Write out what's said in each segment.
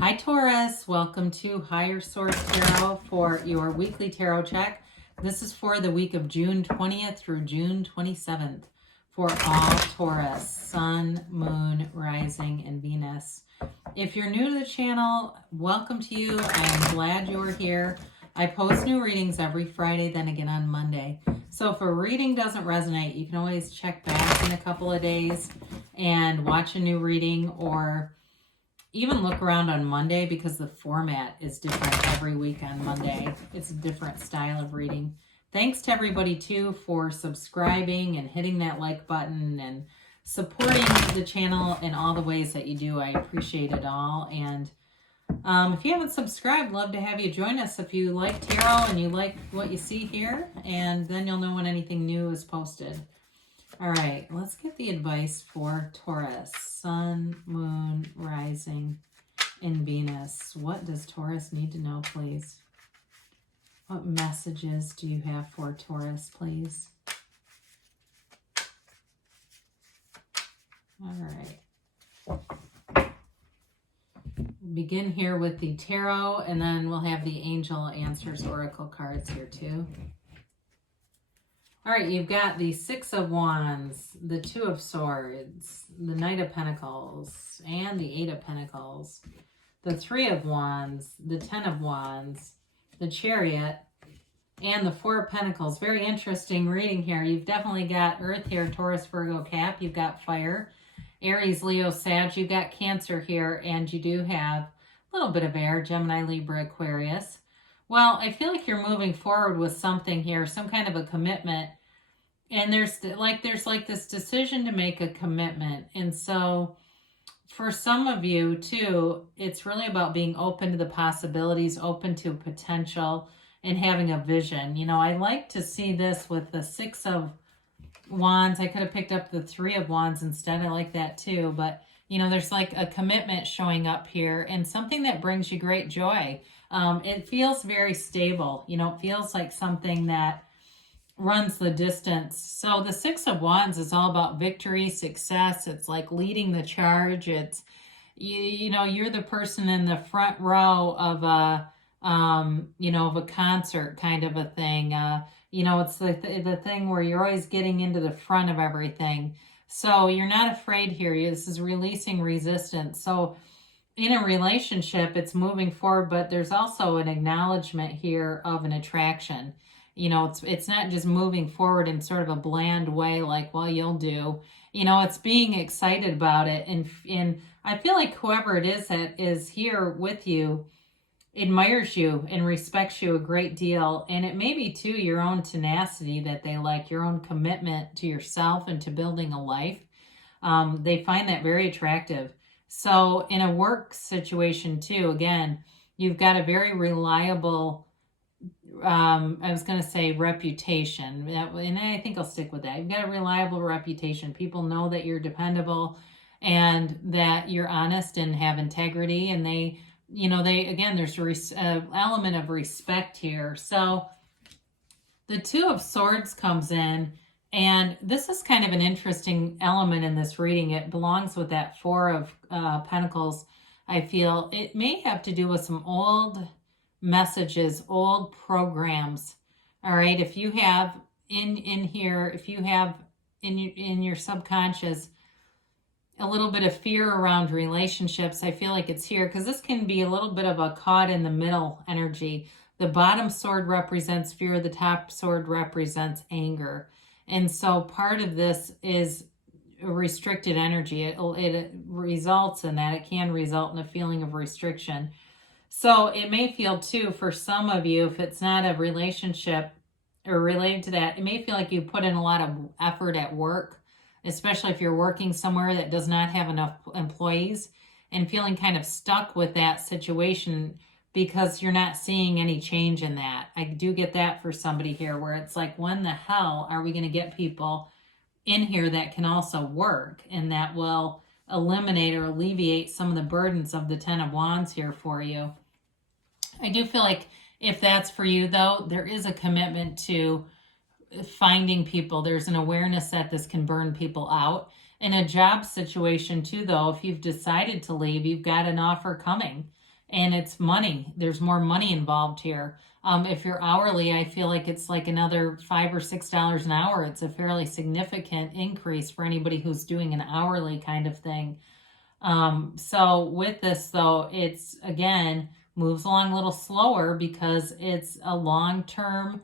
Hi Taurus, welcome to Higher Source Tarot for your weekly tarot check. This is for the week of June 20th through June 27th for all Taurus, Sun, Moon, Rising, and Venus. If you're new to the channel, welcome to you. I am glad you're here. I post new readings every Friday, then again on Monday. So if a reading doesn't resonate, you can always check back in a couple of days and watch a new reading, or even look around on Monday because the format is different every week on Monday. It's a different style of reading. Thanks to everybody too for subscribing and hitting that like button and supporting the channel in all the ways that you do. I appreciate it all. And if you haven't subscribed, love to have you join us if you like tarot and you like what you see here, and then you'll know when anything new is posted. All right, let's get the advice for Taurus, Sun, Moon, Rising, and Venus. What does Taurus need to know, please? What messages do you have for Taurus, please? All right. Begin here with the tarot, and then we'll have the Angel Answers Oracle cards here too. All right, you've got the Six of Wands, the Two of Swords, the Knight of Pentacles, and the Eight of Pentacles, the Three of Wands, the Ten of Wands, the Chariot, and the Four of Pentacles. Very interesting reading here. You've definitely got Earth here, Taurus, Virgo, Cap. You've got Fire, Aries, Leo, Sag. You've got Cancer here, and you do have a little bit of air, Gemini, Libra, Aquarius. Well, I feel like you're moving forward with something here, some kind of a commitment. And there's like this decision to make a commitment. And so for some of you too, it's really about being open to the possibilities, open to potential, and having a vision. You know, I like to see this with the Six of Wands. I could have picked up the Three of Wands instead. I like that too. But, you know, there's like a commitment showing up here and something that brings you great joy. It feels very stable. You know, it feels like something that runs the distance. So the Six of Wands is all about victory, success. It's like leading the charge. It's, you know, you're the person in the front row of a, you know, of a concert kind of a thing. You know, it's the thing where you're always getting into the front of everything. So you're not afraid here. This is releasing resistance. So in a relationship, it's moving forward, but there's also an acknowledgement here of an attraction. You know, it's not just moving forward in sort of a bland way, like, well, you'll do. You know, it's being excited about it. And I feel like whoever it is that is here with you admires you and respects you a great deal. And it may be, too, your own tenacity that they like, your own commitment to yourself and to building a life. They find that very attractive. So in a work situation, too, again, you've got a very reliable I was going to say reputation, and I think I'll stick with that. You've got a reliable reputation. People know that you're dependable and that you're honest and have integrity. And they, you know, again, there's an element of respect here. So the Two of Swords comes in, and this is kind of an interesting element in this reading. It belongs with that Four of Pentacles. I feel it may have to do with some old messages, old programs. All right, if you have in here, if you have in your subconscious a little bit of fear around relationships, I feel like it's here because this can be a little bit of a caught in the middle energy. The bottom sword represents fear, the top sword represents anger. And so part of this is a restricted energy. It results in that. It can result in a feeling of restriction. So it may feel too, for some of you, if it's not a relationship or related to that, it may feel like you put in a lot of effort at work, especially if you're working somewhere that does not have enough employees, and feeling kind of stuck with that situation because you're not seeing any change in that. I do get that for somebody here where it's like, when the hell are we going to get people in here that can also work and that will eliminate or alleviate some of the burdens of the Ten of Wands here for you? I do feel like if that's for you, though, there is a commitment to finding people. There's an awareness that this can burn people out. In a job situation, too, though, if you've decided to leave, you've got an offer coming. and it's money. There's more money involved here. If you're hourly, I feel like it's like another $5 or $6 an hour. It's a fairly significant increase for anybody who's doing an hourly kind of thing. So with this though, it's again moves along a little slower because it's a long-term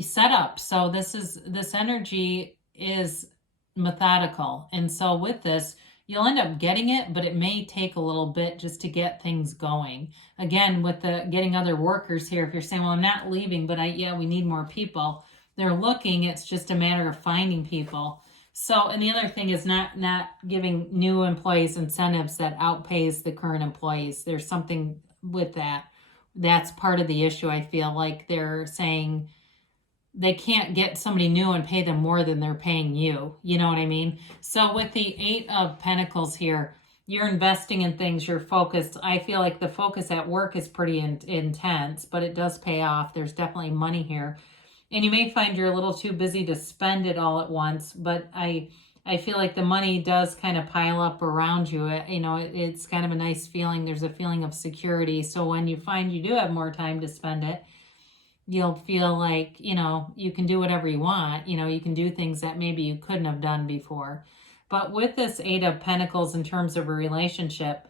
setup. So this energy is methodical. And so with this, you'll end up getting it, but it may take a little bit just to get things going. Again, with the getting other workers here, if you're saying, well, I'm not leaving, but we need more people. They're looking, it's just a matter of finding people. So, and the other thing is not giving new employees incentives that outpays the current employees. There's something with that. That's part of the issue. I feel like they're saying they can't get somebody new and pay them more than they're paying you. You know what I mean? So with the 8 of Pentacles here, you're investing in things, you're focused. I feel like the focus at work is pretty intense, but it does pay off. There's definitely money here. And you may find you're a little too busy to spend it all at once, but I feel like the money does kind of pile up around you. It's kind of a nice feeling. There's a feeling of security. So when you find you do have more time to spend it, you'll feel like, you can do whatever you want. You can do things that maybe you couldn't have done before. But with this 8 of Pentacles in terms of a relationship,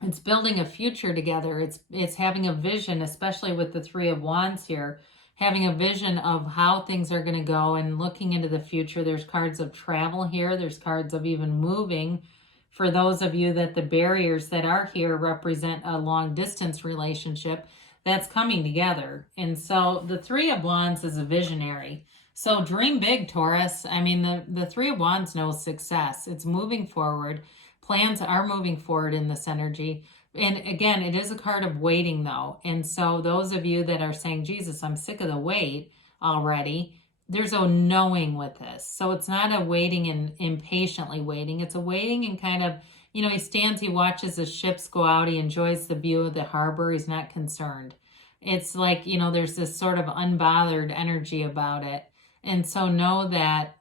it's building a future together. It's having a vision, especially with the 3 of Wands here, having a vision of how things are going to go and looking into the future. There's cards of travel here. There's cards of even moving. For those of you that the barriers that are here represent a long distance relationship, that's coming together. And so the 3 of Wands is a visionary. So dream big, Taurus. I mean, the 3 of Wands knows success. It's moving forward. Plans are moving forward in this energy. And again, it is a card of waiting though. And so those of you that are saying, Jesus, I'm sick of the wait already, there's a knowing with this. So it's not a waiting and impatiently waiting. It's a waiting and kind of, he stands, he watches the ships go out. He enjoys the view of the harbor. He's not concerned. It's like, there's this sort of unbothered energy about it. And so know that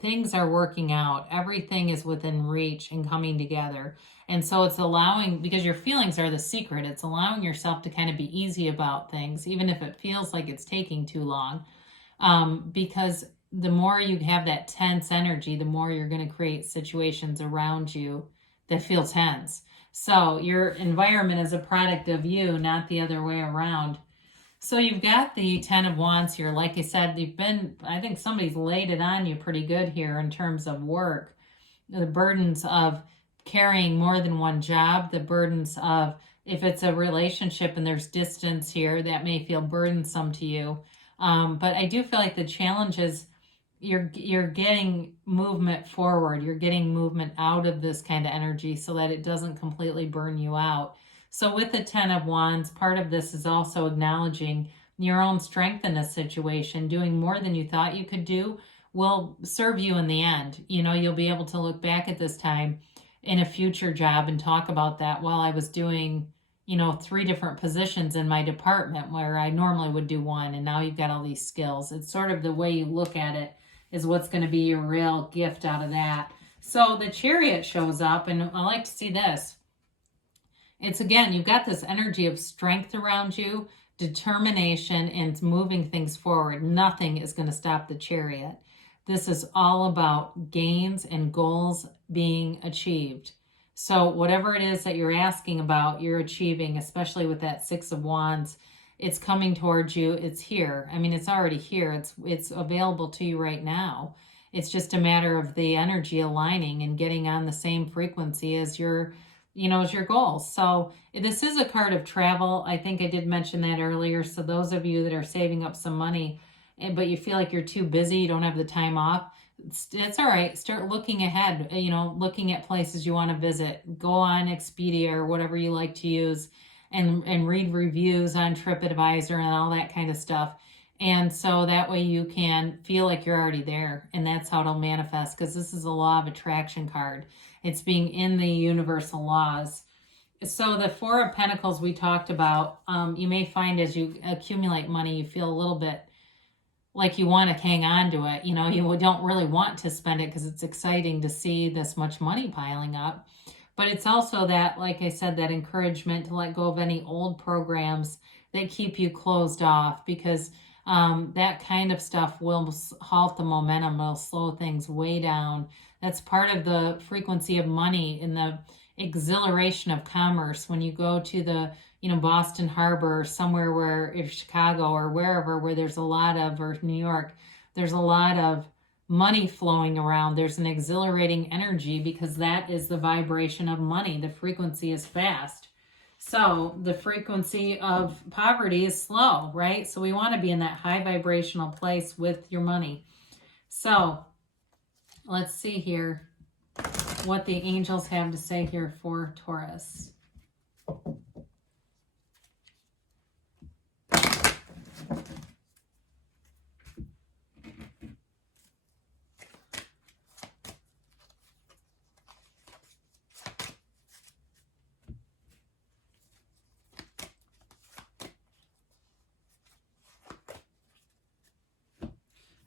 things are working out. Everything is within reach and coming together. And so it's allowing, because your feelings are the secret, it's allowing yourself to kind of be easy about things, even if it feels like it's taking too long. Because the more you have that tense energy, the more you're going to create situations around you that feel tense. So your environment is a product of you, not the other way around. So you've got the 10 of Wands here. Like I said, I think somebody's laid it on you pretty good here in terms of work. The burdens of carrying more than one job, the burdens of, if it's a relationship and there's distance here, that may feel burdensome to you. But I do feel like the challenge is you're getting movement forward. You're getting movement out of this kind of energy so that it doesn't completely burn you out. So with the 10 of Wands, part of this is also acknowledging your own strength in this situation. Doing more than you thought you could do will serve you in the end. You'll be able to look back at this time in a future job and talk about that. While I was doing, 3 different positions in my department where I normally would do one, and now you've got all these skills. It's sort of the way you look at it is what's going to be your real gift out of that. So the Chariot shows up, and I like to see this. It's, again, you've got this energy of strength around you, determination, and moving things forward. Nothing is going to stop the Chariot. This is all about gains and goals being achieved. So whatever it is that you're asking about, you're achieving, especially with that 6 of Wands. It's coming towards you. It's here. I mean, it's already here. It's available to you right now. It's just a matter of the energy aligning and getting on the same frequency as your goals. So this is a card of travel. I think I did mention that earlier. So those of you that are saving up some money, but you feel like you're too busy, you don't have the time off, it's all right. Start looking ahead, looking at places you want to visit. Go on Expedia or whatever you like to use and read reviews on TripAdvisor and all that kind of stuff. And so that way you can feel like you're already there, and that's how it'll manifest, because this is a law of attraction card. It's being in the universal laws. So the 4 of Pentacles we talked about, you may find as you accumulate money, you feel a little bit like you want to hang on to it. You don't really want to spend it because it's exciting to see this much money piling up. But it's also that, like I said, that encouragement to let go of any old programs that keep you closed off, because that kind of stuff will halt the momentum, will slow things way down. That's part of the frequency of money in the exhilaration of commerce. When you go to the, Boston Harbor, or somewhere where, if Chicago or wherever, where there's a lot of, or New York, there's a lot of money flowing around. There's an exhilarating energy because that is the vibration of money. The frequency is fast. So the frequency of poverty is slow, right? So we want to be in that high vibrational place with your money. So let's see here what the angels have to say here for Taurus.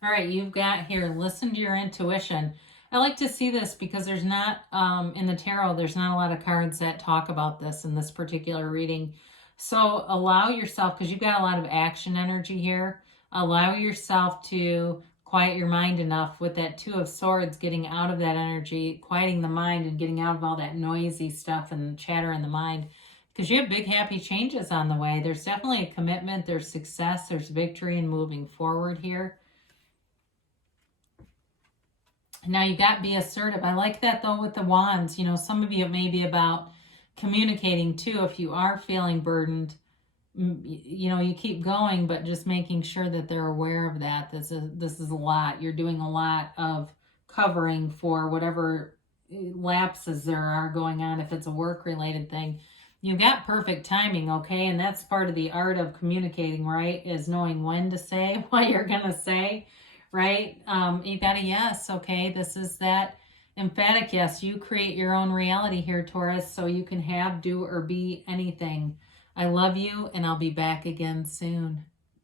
All right, you've got here, listen to your intuition. I like to see this because there's not, in the tarot, there's not a lot of cards that talk about this in this particular reading. So allow yourself, because you've got a lot of action energy here, allow yourself to quiet your mind enough with that Two of Swords, getting out of that energy, quieting the mind and getting out of all that noisy stuff and chatter in the mind. Because you have big, happy changes on the way. There's definitely a commitment, there's success, there's victory and moving forward here. Now you got to be assertive. I like that though with the wands. Some of you, it may be about communicating too. If you are feeling burdened, you keep going, but just making sure that they're aware of that. This is a lot. You're doing a lot of covering for whatever lapses there are going on. If it's a work related thing, you got perfect timing. Okay. And that's part of the art of communicating, right? Is knowing when to say what you're going to say. Right? You got a yes. Okay. This is that emphatic yes. You create your own reality here, Taurus, so you can have, do, or be anything. I love you, and I'll be back again soon.